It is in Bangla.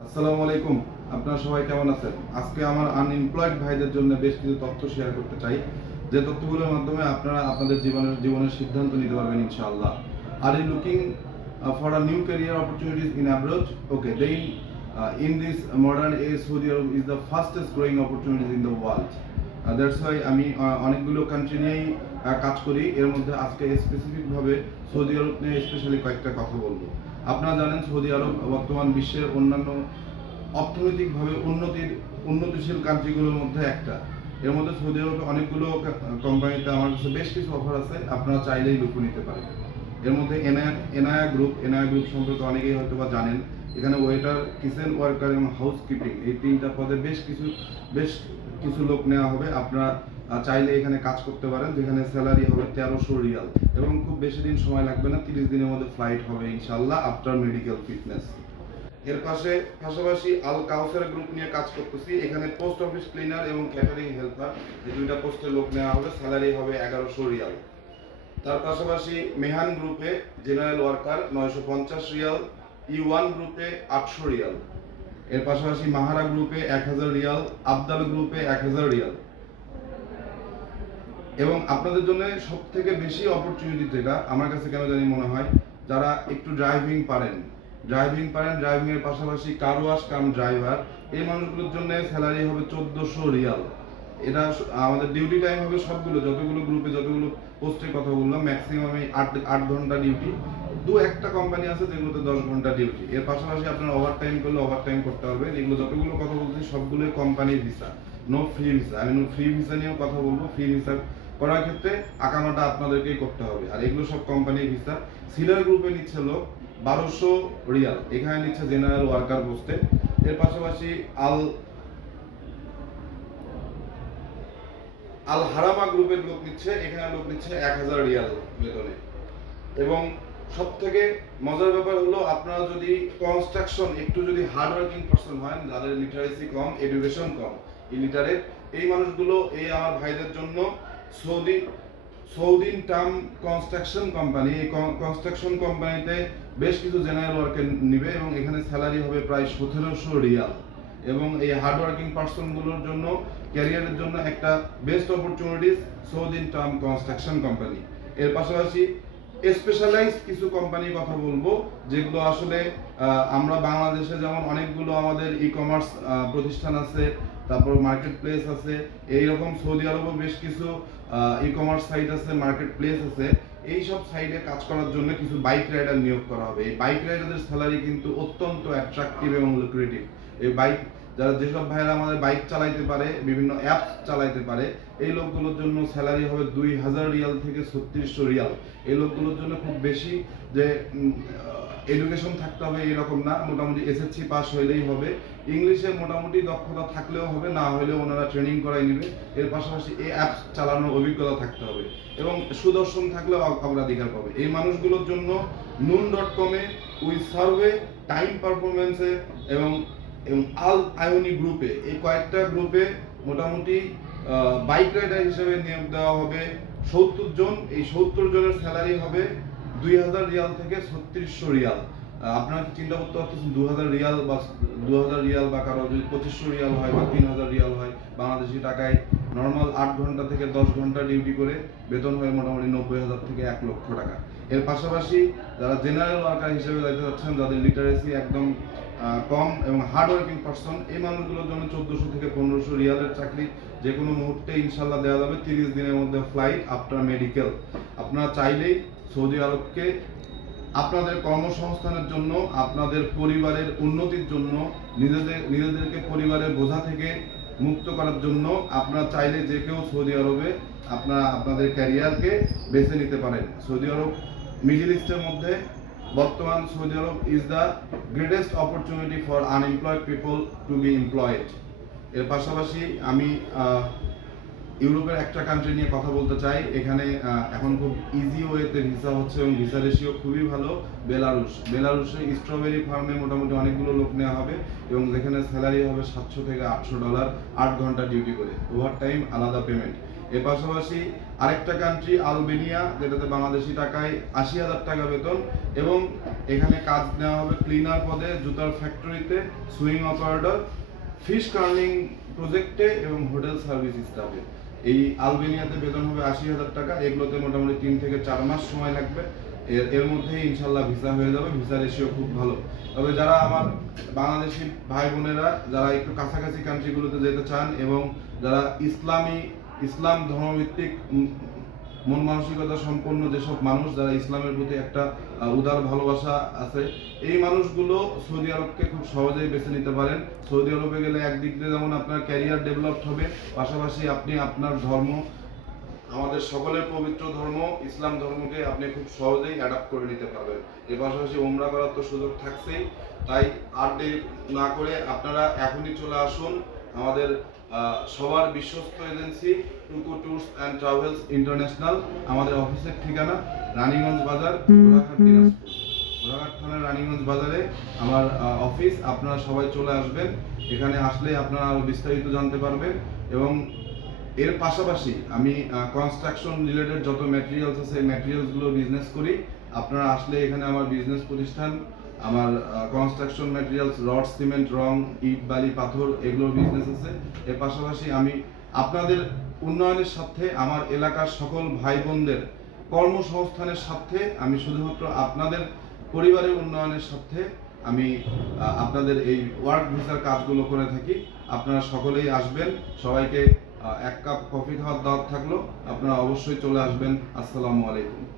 আসসালামু আলাইকুম। আপনারা সবাই কেমন আছেন? আজকে আমার আনএমপ্লয়েড ভাইদের জন্য বেশ কিছু তথ্য শেয়ার করতে চাই, যে তথ্যগুলোর মাধ্যমে আপনারা আপনাদের জীবনের সিদ্ধান্ত নিতে পারবেন ইনশাআল্লাহ। Are you looking for a new career opportunities in abroad? Okay, then in this modern age Saudi Arab is the fastest growing opportunities in the world. That's why আমি অনেকগুলো কান্ট্রি নিয়েই কাজ করি। এর মধ্যে আজকে স্পেসিফিকভাবে সৌদি আরব নিয়ে স্পেশালি কয়েকটা কথা বলবো। আপনারা জানেন সৌদি আরব বর্তমান বিশ্বের অন্যান্য অর্থনৈতিকভাবে উন্নতিশীল কান্ট্রিগুলোর মধ্যে একটা। এর মধ্যে সৌদি আরবে অনেকগুলো কোম্পানিতে আমার কাছে বেশ কিছু অফার আছে, আপনারা চাইলেই লুফে নিতে পারেন। এর মধ্যে এনআইয়া গ্রুপ সম্পর্কে অনেকেই হয়তো বা জানেন। এখানে ওয়েটার, কিচেন ওয়ার্কার এবং হাউসকিপিং এই তিনটা পদে বেশ কিছু লোক নেওয়া হবে। আপনারা চাইলে এখানে কাজ করতে পারেন, যেখানে স্যালারি হবে 1300 রিয়াল এবং খুব বেশি দিন সময় লাগবে না, 30 দিনের মধ্যে ফ্লাইট হবে ইনশাআল্লাহ আফটার মেডিকেল ফিটনেস। এর পাশাপাশি আল কাউসার গ্রুপ নিয়ে কাজ করতেছি। এখানে পোস্ট অফিস ক্লিনার এবং ক্যাটারিং হেল্পার এই দুইটা পোস্টে লোক নেওয়া হবে, স্যালারি হবে 1100 রিয়াল। তার পাশাপাশি মেহান গ্রুপে জেনারেল ওয়ার্কার 950 রিয়াল, ই1 গ্রুপে 800 রিয়াল। এর পাশাপাশি মাহারা গ্রুপে 1000 রিয়াল, আবদাল গ্রুপে 1000 রিয়াল। এবং আপনাদের জন্য সব থেকে বেশি অপরচুনিটি যেটা আমার কাছে কেন জানি মনে হয়, যারা একটু ড্রাইভিং পারেন, ড্রাইভিং এর পাশাপাশি কার ওয়াশ কাম ড্রাইভার, এই মানুষগুলোর জন্য স্যালারি হবে 1400 রিয়াল। এটা আমাদের ডিউটি টাইম হবে সবগুলো যতগুলো গ্রুপে যতগুলো পোস্টের কথা বললাম ম্যাক্সিমাম 8 ঘন্টা ডিউটি। দু একটা কোম্পানি আছে যেগুলোতে 10 ঘন্টা ডিউটি। এর পাশাপাশি আপনারা ওভারটাইম করলে ওভারটাইম করতে পারবেন। এগুলো যতগুলো কথা বলছি সবগুলোই কোম্পানির ভিসা, নো ফ্রি ভিসা। আমি ফ্রি ভিসা নিয়েও কথা বলবো। ফ্রি ভিসা করার ক্ষেত্রে আকামাটা আপনাদেরকেই করতে হবে। আর এগুলো সব কোম্পানির ভিসা। সিলার গ্রুপে নিচ্ছে লোক 1200 রিয়াল, এখানে নিচ্ছে জেনারেল ওয়ার্কার পোস্টে। এর পাশাপাশি আল হারামা গ্রুপের লোক নিচ্ছে, এখানে লোক নিচ্ছে 1000 রিয়াল বেতনে। এবং সব থেকে মজার ব্যাপার হলো, আপনারা যদি কনস্ট্রাকশন একটু যদি হার্ড ওয়ার্কিং পারসন হয়, যাদের লিটারেসি কম, এডুকেশন কম, ইলিটারেট, এই মানুষগুলো এই আমার ভাইদের জন্য সৌদিন টার্ম কনস্ট্রাকশন কোম্পানি, এই কনস্ট্রাকশন কোম্পানিতে বেশ কিছু জেনারেল ওয়ার্কার নিবে এবং এখানে স্যালারি হবে প্রায় 1700 রিয়াল। এবং এই হার্ড ওয়ার্কিং পারসনগুলোর জন্য ক্যারিয়ারের জন্য একটা বেস্ট অপরচুনিটিস সৌদিন টার্ম কনস্ট্রাকশন কোম্পানি। এর পাশাপাশি স্পেশালাইজড কিছু কোম্পানির কথা বলবো, যেগুলো আসলে আমরা বাংলাদেশে যেমন অনেকগুলো আমাদের ই কমার্স প্রতিষ্ঠান আছে, তারপর মার্কেট প্লেস আছে, এইরকম সৌদি আরবেও বেশ কিছু ই কমার্স সাইট আছে, মার্কেট প্লেস আছে। এই সব সাইটে কাজ করার জন্য কিছু বাইক রাইডার নিয়োগ করা হবে। এই বাইক রাইডারদের স্যালারি কিন্তু অত্যন্ত অ্যাট্রাকটিভ এবং লুক্রেটিভ। এই বাইক যেসব ভাইয়েরা আমাদের বাইক চালাইতে পারে, বিভিন্ন অ্যাপ চালাইতে পারে, এই লোকগুলোর জন্য স্যালারি হবে 2000 রিয়াল থেকে 3600 রিয়াল। এই লোকগুলোর জন্য খুব বেশি যে এডুকেশন থাকতে হবে এরকম না, মোটামুটি এসএসসি পাস হইলেই হবে। ইংলিশে মোটামুটি দক্ষতা থাকলেও হবে, না হলেও ওনারা ট্রেনিং করাই নেবে। এর পাশাপাশি এই অ্যাপ চালানোর অভিজ্ঞতা থাকতে হবে এবং সুদর্শন থাকলেও অগ্রাধিকার পাবে। এই মানুষগুলোর জন্য নুন.com-এ, উই সার্ভে, টাইম পারফরমেন্সে এবং আল আয়োনি গ্রুপে, এই কয়েকটা গ্রুপে মোটামুটি বাইক রাইডার হিসেবে নিয়োগ দেওয়া হবে 70 জন। এই 70 জনের স্যালারি হবে 2000 রিয়াল থেকে 3600 রিয়াল। আপনারা কি চিন্তা করতে পারতেছেন 2000 রিয়াল বা কারো যদি 2500 রিয়াল হয় বা 3000 রিয়াল হয় বাংলাদেশি টাকায়, নর্মাল 8 ঘন্টা থেকে 10 ঘন্টা ডিউটি করে বেতন হয় মোটামুটি 90,000 থেকে 1 লক্ষ টাকা। এর পাশাপাশি যারা জেনারেল ওয়ার্কার হিসেবে যাইতে চাচ্ছেন, যাদের লিটারেসি একদম কম এবং হার্ড ওয়ার্কিং পারসন, এই মানুষগুলোর জন্য 1400 থেকে 1500 রিয়ালের চাকরি যে কোনো মুহূর্তে ইনশাল্লাহ দেওয়া যাবে। 30 দিনের মধ্যে ফ্লাইট আফটার মেডিকেল। আপনারা চাইলেই সৌদি আরবকে আপনাদের কর্মসংস্থানের জন্য, আপনাদের পরিবারের উন্নতির জন্য, নিজেদেরকে পরিবারের বোঝা থেকে মুক্ত করার জন্য আপনারা চাইলে যে কেউ সৌদি আরবে আপনাদের ক্যারিয়ারকে বেছে নিতে পারেন। সৌদি আরব মিডল ইস্টের মধ্যে বর্তমান Saudi Arab is the greatest opportunity for unemployed people to be employed. এর পাশাপাশি আমি ইউরোপের একটা কান্ট্রি নিয়ে কথা বলতে চাই। এখানে এখন খুব ইজি ওয়েতে ভিসা হচ্ছে এবং ভিসা রেশিও খুবই ভালো। বেলারুশে স্ট্রবেরি ফার্মে মোটামুটি অনেকগুলো লোক নেওয়া হবে এবং যেখানে স্যালারি হবে $700 থেকে $800, 8 ঘন্টা ডিউটি করে, ওভার টাইম আলাদা পেমেন্ট। এর পাশাপাশি আরেকটা কান্ট্রি আলবেনিয়া, যেটাতে বাংলাদেশি টাকায় 80,000 টাকা বেতন, এবং এখানে কাজ নেওয়া হবে ক্লিনার পদে, জুতার ফ্যাক্টরিতে, সুইং অপারেটর, ফিশ কার্নিং প্রজেক্টে এবং হোটেল সার্ভিস স্টাফে। এই আলবেনিয়াতে বেতন হবে 80,000 টাকা। এগুলোতে মোটামুটি 3 থেকে 4 মাস সময় লাগবে। এর মধ্যেই ইনশাল্লাহ ভিসা হয়ে যাবে। ভিসা রেশিও খুব ভালো। তবে যারা আমার বাংলাদেশি ভাই বোনেরা যারা একটু কাছাকাছি কান্ট্রিগুলোতে যেতে চান এবং যারা ইসলাম ধর্মভিত্তিক মন মানসিকতা সম্পন্ন যেসব মানুষ, যারা ইসলামের প্রতি একটা উদার ভালোবাসা আছে, এই মানুষগুলো সৌদি আরবকে খুব সহজেই বেছে নিতে পারেন। সৌদি আরবে গেলে একদিক দিয়ে যেমন আপনার ক্যারিয়ার ডেভেলপ হবে, পাশাপাশি আপনি আপনার ধর্ম, আমাদের সকলের পবিত্র ধর্ম ইসলাম ধর্মকে আপনি খুব সহজেই অ্যাডাপ্ট করে নিতে পারবেন। এর পাশাপাশি ওমরা করার তো সুযোগ থাকছেই। তাই আর দেরি না করে আপনারা এখনই চলে আসুন আমাদের সবার বিশ্বস্ত এজেন্সি টুকু ট্যুরস অ্যান্ড ট্রাভেলস ইন্টারন্যাশনাল। আমাদের অফিসের ঠিকানা রানীগঞ্জ বাজার, ঘোড়াঘাট, দিনাজপুর। ঘোড়াঘাট থানার রানীগঞ্জ বাজারে আমার অফিস। আপনারা সবাই চলে আসবেন। এখানে আসলে আপনারা আরও বিস্তারিত জানতে পারবেন। এবং এর পাশাপাশি আমি কনস্ট্রাকশন রিলেটেড যত ম্যাটেরিয়ালস আছে, ম্যাটেরিয়ালসগুলো বিজনেস করি। আপনারা আসলে এখানে আমার বিজনেস প্রতিষ্ঠান, আমার কনস্ট্রাকশন ম্যাটেরিয়ালস, রড, সিমেন্ট, রং, ইট, বালি, পাথর, এগুলোর বিজনেস আছে। এর পাশাপাশি আমি আপনাদের উন্নয়নের সাথে, আমার এলাকার সকল ভাই বোনদের কর্মসংস্থানের সাথে, আমি শুধুমাত্র আপনাদের পরিবারের উন্নয়নের সাথে আমি আপনাদের এই ওয়ার্ক ভিসার কাজগুলো করে থাকি। আপনারা সকলেই আসবেন। সবাইকে 1 কাপ কফি খাওয়ার দাওয়াত থাকলো। আপনারা অবশ্যই চলে আসবেন। আসসালামু আলাইকুম।